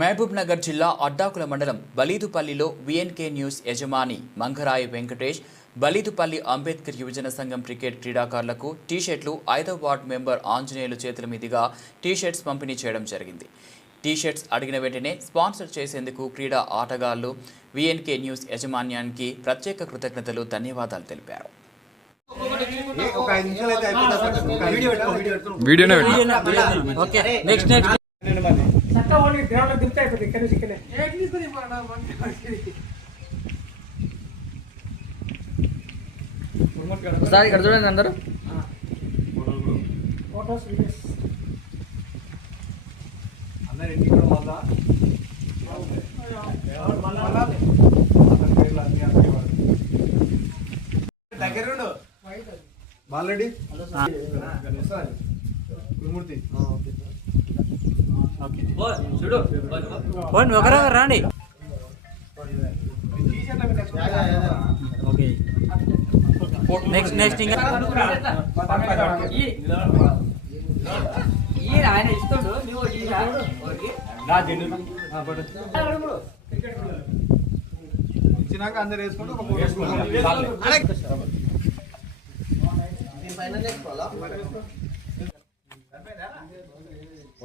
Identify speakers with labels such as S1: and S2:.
S1: మహబూబ్ నగర్ జిల్లా అడ్డాకుల మండలం బలీదుపల్లిలో VNK news యజమాని మంగరాయి వెంకటేష్ బలీదుపల్లి అంబేద్కర్ యువజన సంఘం క్రికెట్ క్రీడాకారులకు టీషర్ట్లు ఐదవ వార్డ్ మెంబర్ ఆంజనేయులు చేతుల మీదుగా టీషర్ట్స్ పంపిణీ చేయడం జరిగింది. టీషర్ట్స్ అడిగిన వెంటనే స్పాన్సర్ చేసేందుకు క్రీడా ఆటగాళ్ళు విఎన్కే న్యూస్ యజమాన్యానికి ప్రత్యేక కృతజ్ఞతలు ధన్యవాదాలు తెలిపారు.
S2: ఐదు
S3: వీడియోనే
S4: ఓకే నెక్స్ట్
S5: ఓన్లీ గ్రౌండ్లో దింపితే అయిపోతుంది ఇక్కడ నుంచి ఇక్కడే.
S4: ఒకసారి ఇక్కడ చూడండి అందరూ.
S5: ఫోటోస్ వీడియోస్
S2: అందరు ఇంటికి మళ్ళా దగ్గరుండు బాలరెడ్డి? గురుమూర్తి
S4: పోండి ఒకరొకరు రండి. ఓకే. నెక్స్ట్ నెక్స్ట్ ఇంకా. ఆయన ఇస్తాడు
S2: ఇచ్చినాక అందరు వేసుకుంటే